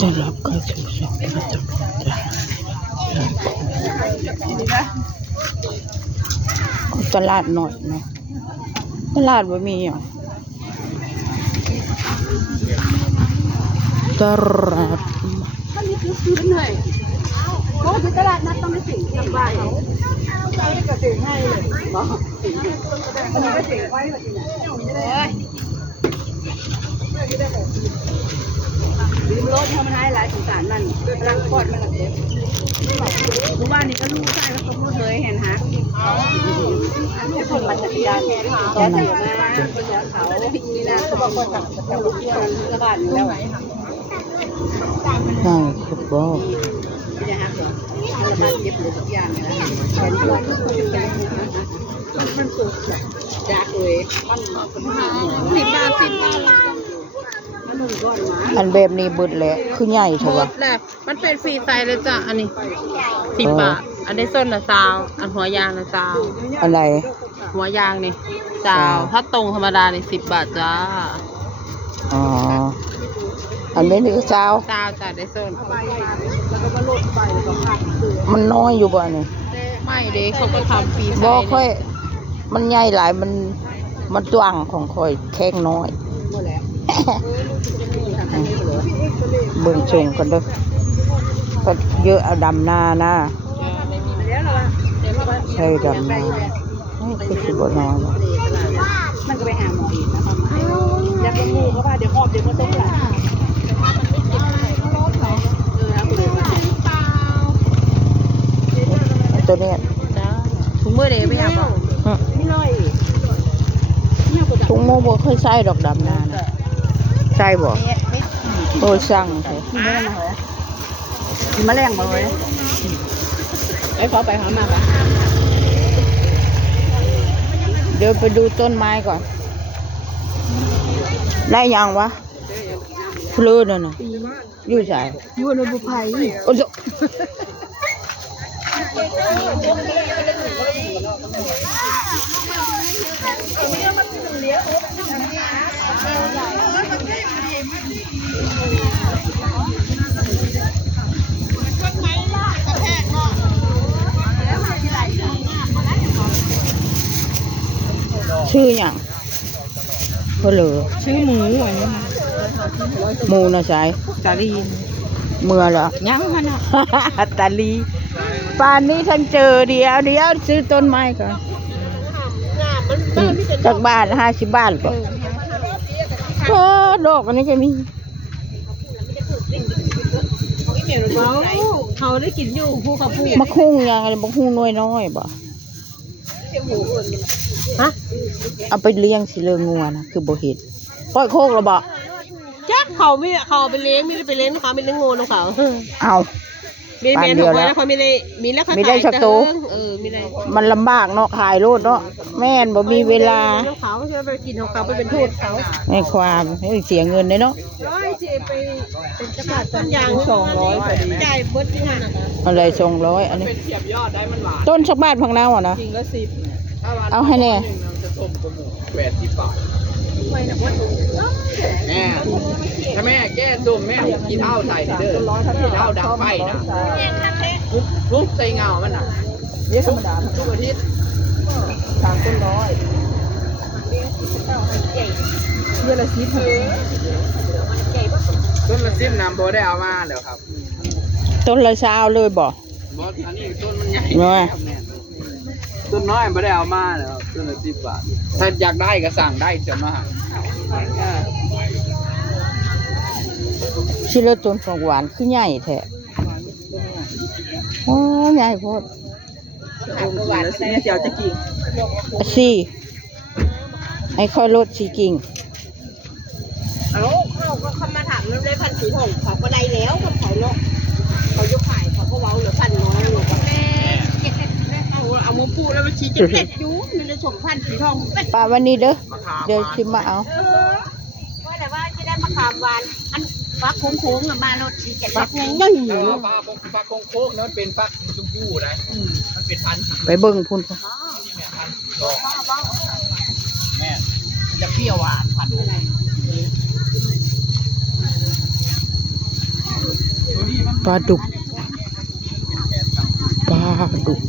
ต้อนรับเข้าสู่ช่องประจำตลาดหน่อยเนาะตลาดบ่มีอ่ะตลาดมันมีซื้อเป็นไงเพราะว่าตลาดนัดต้องไปสิ่งที่บ้านเขาได้กระสิ่งให้เลยบอกสิ่งมันก็สิ่งไว้แบบนี้ลืมรถเขามันให้หลายสงสารมันกำลังกอดมันเลยรู้ว่านี่ก็รู้ใช่แล้วเขาเคยเห็นฮะเขาคนปั่นจักรยานเขาเจอมาเขาเจอเขานี่นะเขาบอกว่าจะลุกเที่ยวตลาดอยู่แล้วนั่งฟุตบอลไม่ได้ฮักหรอเราบ้านเย็บหรือสักอย่างนะแขนตัวมันสุดจากเลยมัน10 บาทมันหนึ่งก้อนมาอันแบบนี้เบิดแหละคือใหญ่ใช่ปะแหละมันเป็นฟรีไซส์เลยจ้ะอันนี้10 บาทอันนี้ส้นละ20อันหัวยางละ20อะไรหัวยางนี่20ถ้าตรงธรรมดานี่10 บาทจ้าอ๋ออันนี้นี่ก็เจ้าจ้าได้ส้นมันน้อยอยู่บ่เนี่ยไม่เด็กเขาก็ทำฟรีไซส์บ่ค่อยมันใหญ่หลายมันตวงของค่อยแข้งน้อยเบิ่งชงกันเด้อก็เยอะเอาดำนานะใช่ดำนาคือสิบ่น้อยมันก็ไปหาหมออีกนะอยากจะงูเขาว่าเดี๋ยวหอบเดี๋ยวมันต้องไหลตัวนี้จ้าถุงมือเด็กไม่อยากบอกไม่น้อยถุงมือบ่เคยใส่ดอกดำนานะใส่บ่โอ้สั่งเถอะกินมะแรงมาเลยไอ้ขอไปหามาปะเดี๋ยวไปดูต้นไม้ก่อนได้ยังวะเพลินน่ะอยู่ใส่อยู่ในบุพเพโอ้โหชื่ออย่างเพลอชื่อหมูอันนี้หมูนะใช่ตาลีเมื่อเหรอยังขนาดตาลีป่านนี้ท่านเจอเดี๋ยวซื้อต้นไม้ก่อนจากบ้าน50 บาทก่อนดอกอันนี้จะมีเขาได้กินอยู่ผู้กับผู้มะคุ้งยังอะไรมะคุ้งน้อยบ่ฮะเอาไปเลี้ยงสิเลืองงัวนะคือบ่เห็ดปล่อยโคกแล้วบ่จักเขาไม่เขาไปเลี้ยงไม่ได้ไปเลี้ยงเขาไม่เลี้ยงงูของเขาเอามีแม่ของเขาเขาไม่ได้มีแล้วเขาไม่ได้สักตัวไม่ได้มันลำบากเนาะขายโลดเนาะแม่นบ่มีเวลาเขาจะไปกินของเขาไปเป็นทูตเขาในความเสียเงินเลยเนาะไปเป็นกระดาษต้นยาง200จ่ายเบิดที่นั่นอะไร200อันนี้ต้นสักบาทพังนาวอ่ะนะจริงก็10เอาให้แน่80 บาทแม่ถ้าแม่แก้ส้มแม่กินเท้าใส่เด้อกินเท้าดังไฟนะทุบใส่เงามันน่ะเยอะธรรมดาทุกอาทิตย์3 ต้นร้อยเยอะละ10ต้นละ10น้ำโบได้เอามาแล้วครับต้นละ20เลยบ่อันนี้ต้นมันใหญ่ต้นน้อยไม่ได้เอามาแล้วต้นละ10 บาทถ้าอยากได้ก็สั่งได้จะมาชื่อเลือดต้นของหวานคือใหญ่แท้โอ้ใหญ่โคตรหวานแม่เจียวจะกินสี่ให้ค่อยลดสีกิ่งเขามาถามเรื่องได้1,000 สีทองเขาก็ได้แล้วกับเขาเนาะเขายกขายเขาก็เว้าเหลือ1,000 น้อยหนูก็เอามือพูแล้วมันชี้จะเผ็ดอยู่มันจะส่ง1,000 สีทองป้าวันนี้เด้อเดี๋ยวชิมมาเอาว่าแต่ว่าจะได้มะขามหวานอันฟักโค้งๆมารสดีแก่ฟักยังปลาโค้งนั้นเป็นฟักชมพูนะมันเป็นพันธุ์ไปเบิ่งพุ่นแม่จะเปรี้ยวหวานพันธุ์ ลาดุกปลาดุก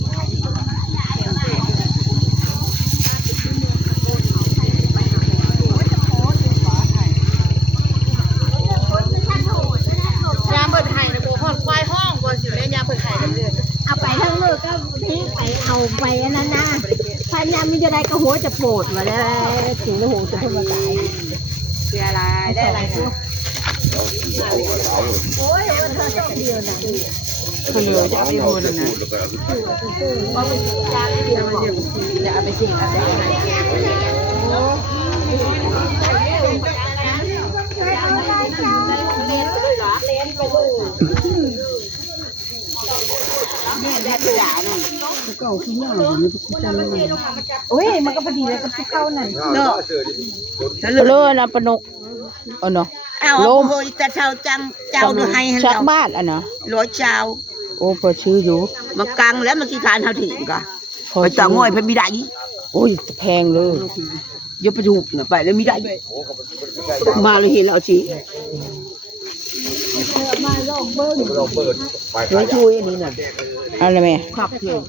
ยามเปิดไข่นะโบพอดควายห้องบนสิเลยยามเปิดไข่เรื่อย เอาไปทั้งเลิกก็ทิ้งไปเอาไปอันนั้นนะพยายามมีจะได้ก็หัวจะโปรดมาแล้วถึงแล้วหัวจะเพิ่มมาตาย ๆเสียอะไรได้อะไรกู โอ้ยมันชอบเดียวนะ เขาเหลือจะไม่พูดนะ จะเอาไปสิเอาไปให้โอ้ยมันก็พอดีเลยกับที่เข้านั่นเนาะ เลยนะปนกเนาะ เอาโอ้ยแต่เช้าจังเจ้าดูให้ ชักบ้านอ่ะเนาะ ร้อยเจ้า โอ้พอชื่ออยู่ มากังแล้วมากี่ทานเท่าถิ่นก็ พอ ไปต่อง่อยไปมีได้ โอ้ยแพงเลย ยกไปถูกนะไปแล้วมีได้มาเลยเห็นแล้วเอาจีไม่ช่วยอันนี้น่ะ เอะไรแม่ ขับเพื่อน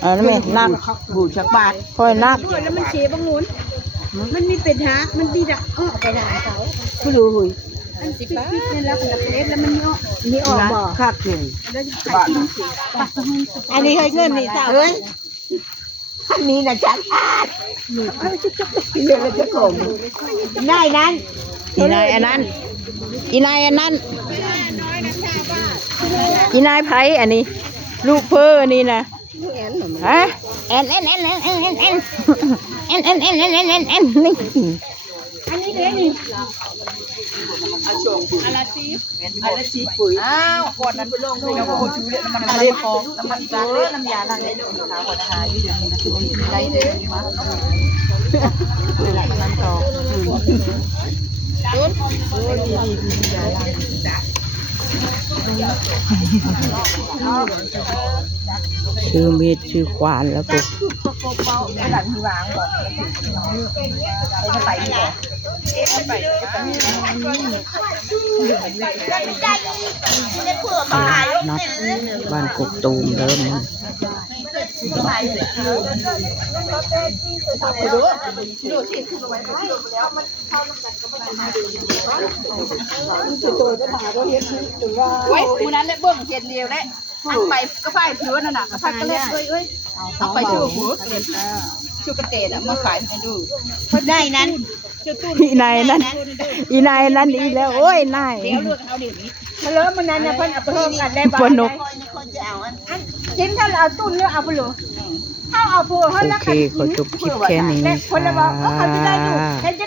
เอาแล้วแม่นัก บูชักบาท ค่อยนัก แล้วมันเสียบางนู้นมันมีเป็ดฮะมันดีดะอ้อไปด่าเขา ไม่รู้เลย อัน10 บาทนี่แล้วมันเล็ดแล้วมันย่อ นี่ออกบ่ขับเพื่อน แล้วจะขายกินสิ อันนี้เคยเงินนี่จ้าเฮ้ยอันนี้นะจันอาดเรื่องอะไรจะโกงได้นั้น อีนายอันนั้นอีนายอันนั้นอีนายไผอันนี้ ลูกเพื่ออันนี้นะฮะแอนนี่ อันนี้เด้นี่อันละ10ปุ๋ยอ้าวก่อนนั้นไปลงเลยโอ้ชูเลยน้ำมันอะไรพอน้ำมันปลาน้ำยาล้างได้ขาวก่อนนะคะอยู่เดี๋ยวนี้นะคือมีไรเด้อมาน้ำตอกชื่อมีดชื่อควานแล้วก็นัดบ้านกกตูมเดิมไว้มื้อนั้นแหละเบิ่งเฮ็ดเดียวแหละอันไปก็ไปถือนั่นน่ะก็พักก็เล่นเอ้ยเอาไปชูหัวเก็บชูกระเตะน่ะมาขายให้ดูเพิ่นได้นั้น อีนายนั้นอีนายนั้นอีแล้วโอ้ยนาย เดี๋ยวเลือกเอาเดี๋ยวนี้ มาเริ่มมันนั้นเนี่ยเพิ่นเอาไปเพิ่มกันได้บ่ ปนก ชิ้นถ้าเราเอาตุ้นเนี่ยเอาไปเลยถ้าเอาผัวเขา โอ แล้ว เคขอจบคลิปแค่นี้ คนละบอกเขาจะได้ดูเห็นจะ